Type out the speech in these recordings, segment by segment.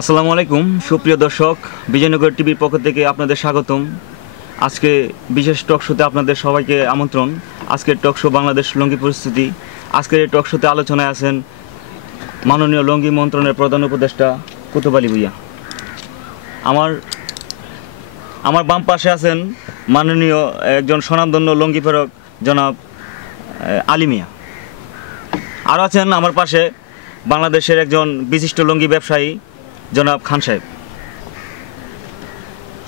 আসসালামু আলাইকুম। সুপ্রিয় দর্শক বিজয়নগর টিভির পক্ষ থেকে আপনাদের স্বাগতম। আজকে বিশেষ টক শোতে আপনাদের সবাইকে আমন্ত্রণ। আজকের টক শো বাংলাদেশ লঙ্গি পরিস্থিতি আজকের এই টক শোতে আলোচনায় আছেন মাননীয় লঙ্গি মন্ত্রণের প্রধান উপদেষ্টা কুতুব আলী ভুইয়া। আমার আমার বাম পাশে আছেন মাননীয় একজন স্বনামধন্য লঙ্গি ফেরক জনাব আহ, আলী মিয়া। আরও আছেন আমার পাশে বাংলাদেশের একজন বিশিষ্ট লঙ্গি ব্যবসায়ী জনাব খান সাহেব।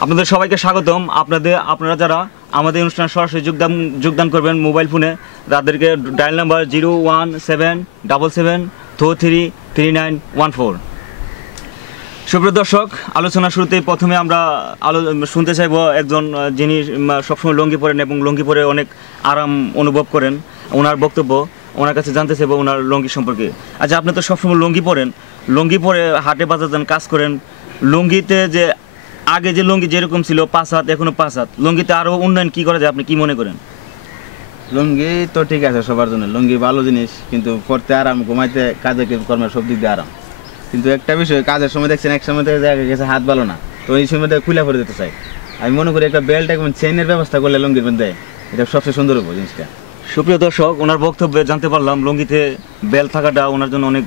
আপনাদের সবাইকে স্বাগতম। আপনাদের, আপনারা যারা আমাদের অনুষ্ঠানে সরাসরি যোগদান যোগদান করবেন মোবাইল ফোনে, তাদেরকে dial number zero one seven double seven two three three nine one four. সুপ্রিয় দর্শক, আলোচনা শুরুতেই প্রথমে আমরা আলো, শুনতে চাইব একজন, যিনি সবসময় লঙ্গি পরেন এবং লঙ্গি পরে অনেক আরাম অনুভব করেন। ওনার বক্তব্য ওনার কাছে জানতে চাইব ওনার লঙ্গি সম্পর্কে। আচ্ছা আপনি তো সবসময় লঙ্গি পরেন। লঙ্গি পরে হাটে বাজার যান, কাজ করেন। লঙ্গিতে যে, আগে যে লঙ্গি যেরকম ছিল, পাঁচ হাত, এখনও পাঁচ হাত। লঙ্গিতে আরও উন্নয়ন কী করা যায়, আপনি কি মনে করেন? লুঙ্গি তো ঠিক আছে সবার জন্য, লুঙ্গি ভালো জিনিস, কিন্তু পড়তে আরাম, ঘুমাইতে কাজে কর্মে সব দিক দিয়ে আরাম। কিন্তু একটা বিষয়, কাজের সময় দেখছেন, এক সময় থেকে দেখা গেছে হাত ভালো না, তো এই সময় থেকে খুলে পড়ে দিতে চাই। আমি মনে করি একটা বেল্ট একদম চেনের ব্যবস্থা করলে লুঙ্গির মধ্যে এটা সবচেয়ে সুন্দর হব জিনিসটা। সুপ্রিয় দর্শক, ওনার বক্তব্যে জানতে পারলাম লঙ্গিতে বেল থাকাটা ওনার জন্য অনেক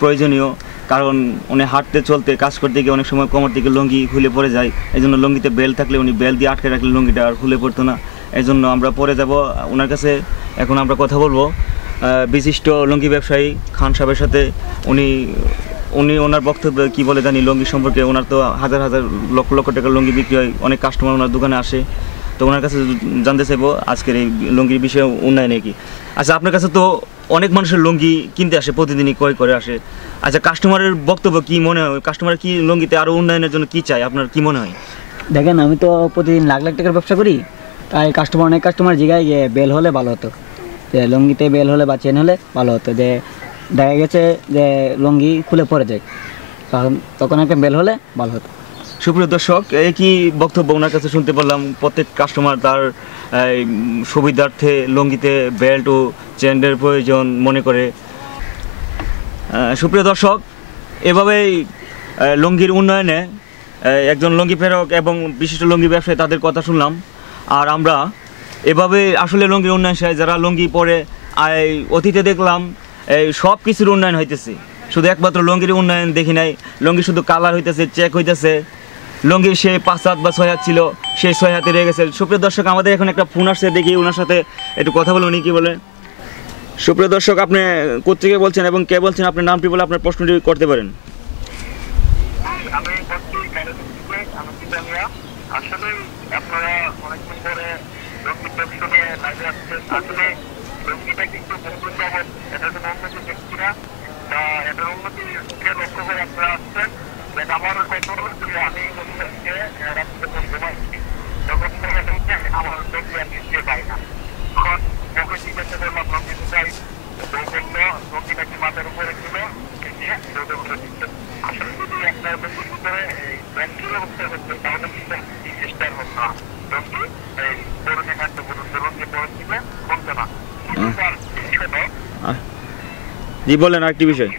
প্রয়োজনীয়, কারণ উনি হাঁটতে চলতে, কাজ করতে গিয়ে অনেক সময় কোমর দিকে লঙ্গি খুলে পড়ে যায়। এই জন্য লঙ্গিতে বেল থাকলে উনি বেল দিয়ে আটকে রাখলে লঙ্গিটা আর খুলে পড়তো না। এই জন্য আমরা পরে যাব। ওনার কাছে এখন আমরা কথা বলব। বিশিষ্ট লঙ্গি ব্যবসায়ী খান সাহেবের সাথে। উনি উনি ওনার বক্তব্যে কী বলে জানি, লঙ্গি সম্পর্কে ওনার তো হাজার হাজার লক্ষ লক্ষ টাকার লঙ্গি বিক্রি হয়। অনেক কাস্টমার ওনার দোকানে আসে। তো ওনার কাছে জানতে চাইব, আজকের এই লুঙ্গির বিষয়ে উন্নয়নে কি? আচ্ছা আপনার কাছে তো অনেক মানুষের লুঙ্গি কিনতে আসে, প্রতিদিনই ক্রয় করে আসে। আচ্ছা কাস্টমারের বক্তব্য কি মনে হয়? কাস্টমার কি লুঙ্গিতে আরও উন্নয়নের জন্য কি চাই আপনার কি মনে হয়? দেখেন, আমি তো প্রতিদিন লাখ লাখ টাকার ব্যবসা করি, তাই কাস্টমার অনেক কাস্টমার জিগায় যে বেল হলে ভালো হতো। যে লুঙ্গিতে বেল হলে বা চেন হলে ভালো হতো। যে দেখা গেছে যে লুঙ্গি খুলে পড়ে যায়, তখন তখন একটা বেল হলে ভালো হতো। সুপ্রিয় দর্শক কি বক্তব্য ওনার কাছে শুনতে পারলাম প্রত্যেক কাস্টমার তার সুবিধার্থে লুঙ্গিতে বেল্ট ও চেনের প্রয়োজন মনে করে। সুপ্রিয় দর্শক, এভাবেই লুঙ্গির উন্নয়নে একজন লুঙ্গি ফেরক এবং বিশিষ্ট লুঙ্গি ব্যবসায়ী তাদের কথা শুনলাম। আর আমরা এভাবে আসলে লুঙ্গির উন্নয়ন চাই, যারা লুঙ্গি পরে অতীতে দেখলাম এই সব কিছুর উন্নয়ন হইতেছে। শুধু একমাত্র লঙ্গির উন্নয়ন দেখি নাই, লঙ্গি শুধু কালার হইতেছে চেক হইতেছে। লুঙ্গি সে পাঁচ হাত বা ছয় হাত ছিল সেই ছয় হাতে রয়ে গেছে। সুপ্রিয় দর্শক, আমাদের এখন একটা ফোন আসছে, দেখি ওনার সাথে একটু কথা বলে উনি কি বলে? সুপ্রিয় দর্শক, আপনি কোথেকে বলছেন এবং কে বলছেন, আপনার নামটি বলে আপনার প্রশ্নটি করতে পারেন। আমার জি বলেন আরেকটি বিষয়।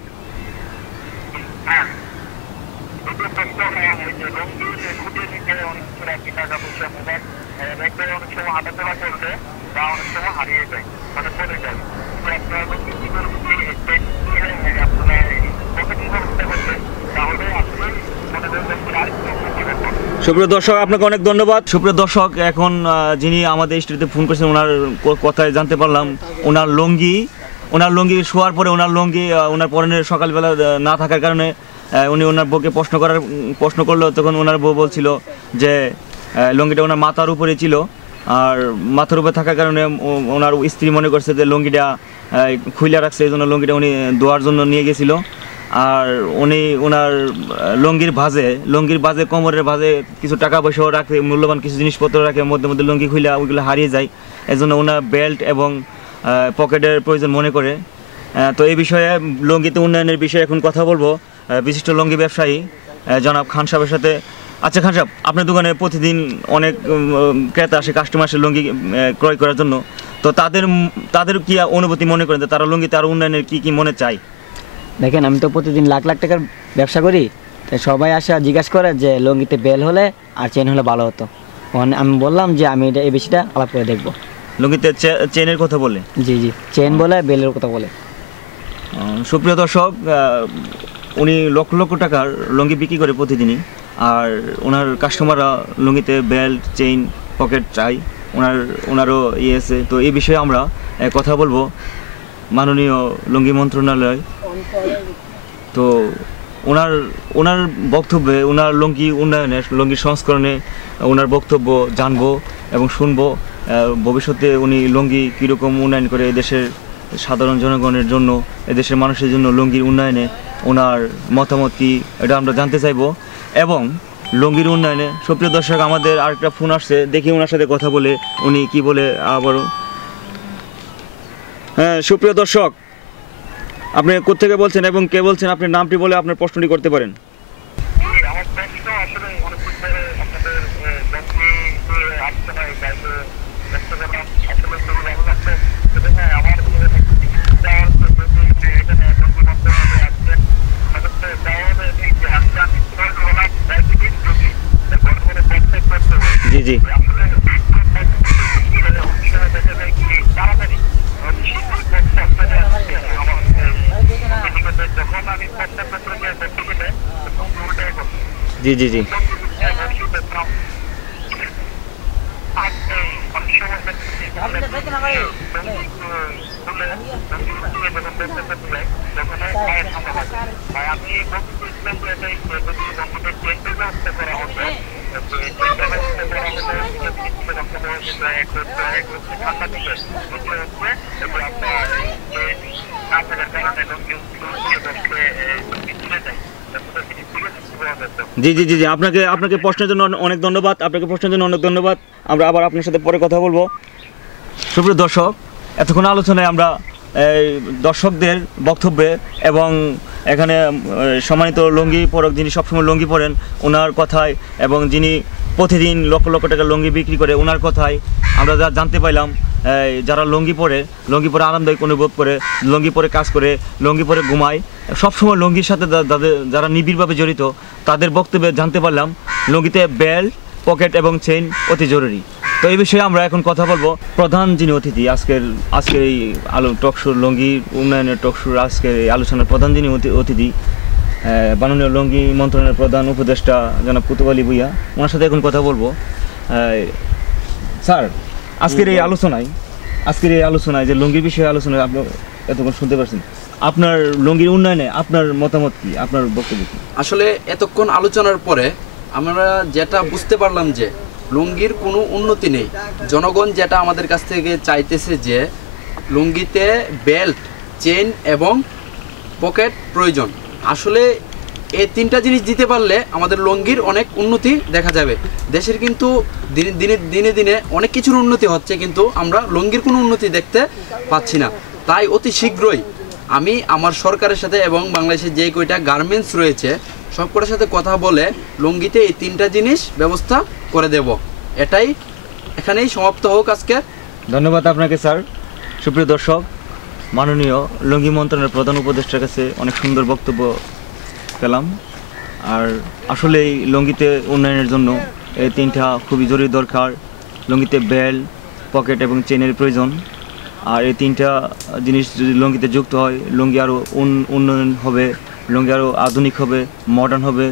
সুপ্রিয় দর্শক, আপনাকে অনেক ধন্যবাদ। সুপ্রিয় দর্শক, এখন যিনি আমাদের স্টুডিওতে ফোন করেছেন, ওনার কথায় জানতে পারলাম, ওনার লুঙ্গি ওনার লুঙ্গি শোয়ার পরে, ওনার লুঙ্গি ওনার পরনের সকালবেলা না থাকার কারণে উনি ওনার বউকে প্রশ্ন করার, প্রশ্ন করল, তখন ওনার বউ বলছিল যে লুঙ্গিটা ওনার মাথার উপরে ছিল। আর মাথার উপরে থাকার কারণে ওনার স্ত্রী মনে করছে যে লুঙ্গিটা খুইলা রাখছে, এই জন্য লুঙ্গিটা উনি দোয়ার জন্য নিয়ে গেছিল। আর উনি ওনার লুঙ্গির ভাজে লুঙ্গির ভাজে, কোমরের ভাজে কিছু টাকা পয়সাও রাখে, মূল্যবান কিছু জিনিসপত্র রাখে, মধ্যে মধ্যে লুঙ্গি খুইলা ওইগুলো হারিয়ে যায়। এই জন্য ওনার বেল্ট এবং পকেটের প্রয়োজন মনে করে। তো এই বিষয়ে লুঙ্গিতে উন্নয়নের বিষয়ে এখন কথা বলব। বিশিষ্ট লুঙ্গি ব্যবসায়ী জনাব খান সাহেবের সাথে। আচ্ছা খান সাহেব আপনার দোকানে প্রতিদিন অনেক ক্রেতা আসে কাস্টমার আসে লুঙ্গি ক্রয় করার জন্য। তো তাদের তাদের কি অনুভূতি মনে করেন যে তারা লুঙ্গিতে আরও উন্নয়নের কি কি মনে চায়? দেখেন আমি তো প্রতিদিন লাখ লাখ টাকার ব্যবসা করি। তো সবাই আসা জিজ্ঞাসা করে যে লুঙ্গিতে বেল হলে আর চেন হলে ভালো হতো। আমি বললাম যে আমি এটা এই বেশিটা আলাপ করে দেখব। লুঙ্গিতে চেনের কথা বলে? জি জি চেন বলে বেলের কথা বলে। সুপ্রিয় দর্শক উনি লক্ষ লক্ষ টাকার লুঙ্গি বিক্রি করে প্রতিদিনই, আর ওনার কাস্টমাররা লুঙ্গিতে বেল্ট চেইন পকেট চাই। ওনার, ওনারও ইয়ে আছে। তো এই বিষয়ে আমরা কথা বলব মাননীয় লুঙ্গি মন্ত্রণালয়। তো ওনার ওনার বক্তব্যে, ওনার লুঙ্গি উন্নয়নে, লুঙ্গি সংস্করণে ওনার বক্তব্য জানব এবং শুনব। ভবিষ্যতে উনি লুঙ্গি কীরকম উন্নয়ন করে এদেশের সাধারণ জনগণের জন্য, এদেশের মানুষের জন্য লুঙ্গির উন্নয়নে ওনার মতামত কি, এটা আমরা জানতে চাইব। এবং লুঙ্গির উন্নয়নে সুপ্রিয় দর্শক, আমাদের আরেকটা ফোন আসছে, দেখি ওনার সাথে কথা বলে উনি কি বলে আবারও। হ্যাঁ সুপ্রিয় দর্শক, আপনি কোথেকে বলছেন এবং কে বলছেন, আপনি নামটি বলে আপনার প্রশ্নটি করতে পারেন জি, আমার প্রশ্ন আসলে অনেকদিন ধরে আপনাদের এ, লুঙ্গি নিয়ে আলোচনা এই গাইতে ব্যস্ত করলাম। আসলে খুবই ভালো লাগছে। তবে হ্যাঁ, আমার মনে হয় যাওয়ার তো যদি এখানে লুঙ্গি মন্ত্রণালয়ে আসছেন, তাদের তো যাওয়া হবে এই যে আজকে আমি স্টুডেন্ট হলাম, ডায়াবেটিস রোগী। তা বর্তমানে পঞ্চায়েত করতে হয়। জি জি আসলে বিষয়ে দেখা যায় কি তাড়াতাড়ি শীঘ্রই প্রস্তাব চলে আসছে আমার এই নিকটে। যখন আমি প্রস্তাব পত্র নিয়ে করতে গেলে তখন উল্টাই করছে জি জি জি জি জি জি জি। আপনাকে আপনাকে প্রশ্নের জন্য অনেক ধন্যবাদ। আপনাকে প্রশ্নের জন্য অনেক ধন্যবাদ। আমরা আবার আপনার সাথে পরে কথা বলব। সুপ্রিয় দর্শক এতক্ষণ আলোচনায় আমরা এই, দর্শকদের বক্তব্যে এবং এখানে সম্মানিত লুঙ্গি পরক যিনি সবসময় লুঙ্গি পরেন ওনার কথায় এবং যিনি প্রতিদিন লক্ষ লক্ষ টাকা লুঙ্গি বিক্রি করে ওনার কথায় আমরা যা জানতে পাইলাম যারা লুঙ্গি পরে লুঙ্গি পরে আরামদায়ক অনুভব করে, লুঙ্গি পরে কাজ করে, লুঙ্গি পরে ঘুমায়, সবসময় লুঙ্গির সাথে যাদের যারা নিবিড়ভাবে জড়িত, তাদের বক্তব্যে জানতে পারলাম, লুঙ্গিতে বেল্ট পকেট এবং চেইন অতি জরুরি। তো এই বিষয়ে আমরা এখন কথা বলব প্রধান যিনি অতিথি, আজকের আজকের এই আলো টকশুর লঙ্গি উন্নয়নের টকশুর আজকের এই আলোচনার প্রধান যিনি অতিথি মাননীয় লঙ্গি মন্ত্রণালয়ের প্রধান উপদেষ্টা জনাব কুতুবালি ভুইয়া, ওনার সাথে এখন কথা বলব। স্যার আজকের এই আলোচনায়, আজকের এই আলোচনায় যে লুঙ্গির বিষয়ে আলোচনায় আপনি এতক্ষণ শুনতে পারছেন, আপনার লুঙ্গির উন্নয়নে আপনার মতামত কি? আপনার বক্তব্য কি? আসলে এতক্ষণ আলোচনার পরে আমরা যেটা বুঝতে পারলাম যে লুঙ্গির কোনো উন্নতি নেই। জনগণ যেটা আমাদের কাছ থেকে চাইতেছে যে লুঙ্গিতে বেল্ট চেন এবং পকেট প্রয়োজন। আসলে এই তিনটা জিনিস দিতে পারলে আমাদের লঙ্গির অনেক উন্নতি দেখা যাবে। দেশের কিন্তু দিনে দিনে দিনে অনেক কিছুর উন্নতি হচ্ছে কিন্তু আমরা লঙ্গির কোনো উন্নতি দেখতে পাচ্ছি না। তাই অতি শীঘ্রই আমি আমার সরকারের সাথে এবং বাংলাদেশের যে কয়টা গার্মেন্টস রয়েছে, সবকটার সাথে কথা বলে লুঙ্গিতে এই তিনটা জিনিস ব্যবস্থা করে দেব। এটাই এখানেই সমাপ্ত হোক আজকে ধন্যবাদ আপনাকে, স্যার। সুপ্রিয় দর্শক, মাননীয় লঙ্গি মন্ত্রণের প্রধান উপদেষ্টার কাছে অনেক সুন্দর বক্তব্য পেলাম। আর আসলে এই লুঙ্গিতে উন্নয়নের জন্য এই তিনটা খুবই জরুরি দরকার। লুঙ্গিতে বেল, পকেট এবং চেনের প্রয়োজন। আর এই তিনটা জিনিস যদি লুঙ্গিতে যুক্ত হয়, লুঙ্গি আরও উন্নয়ন হবে, লঙ্গি আরও আধুনিক হবে মডার্ন হবে।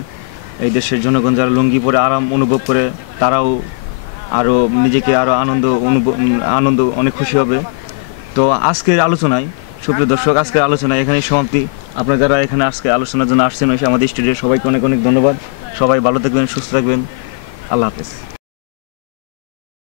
এই দেশের জনগণ যারা লুঙ্গি পরে আরাম অনুভব করে, তারাও আরও নিজেকে আরও আনন্দ অনুভব আনন্দ, অনেক খুশি হবে। তো আজকের আলোচনায়, সুপ্রিয় দর্শক, আজকের আলোচনায় এখানেই সমাপ্তি। আপনারা যারা এখানে আজকে আলোচনার জন্য আসছেন সে আমাদের স্টুডিও সবাইকে অনেক অনেক ধন্যবাদ। সবাই ভালো থাকবেন, সুস্থ থাকবেন। আল্লাহ হাফেজ।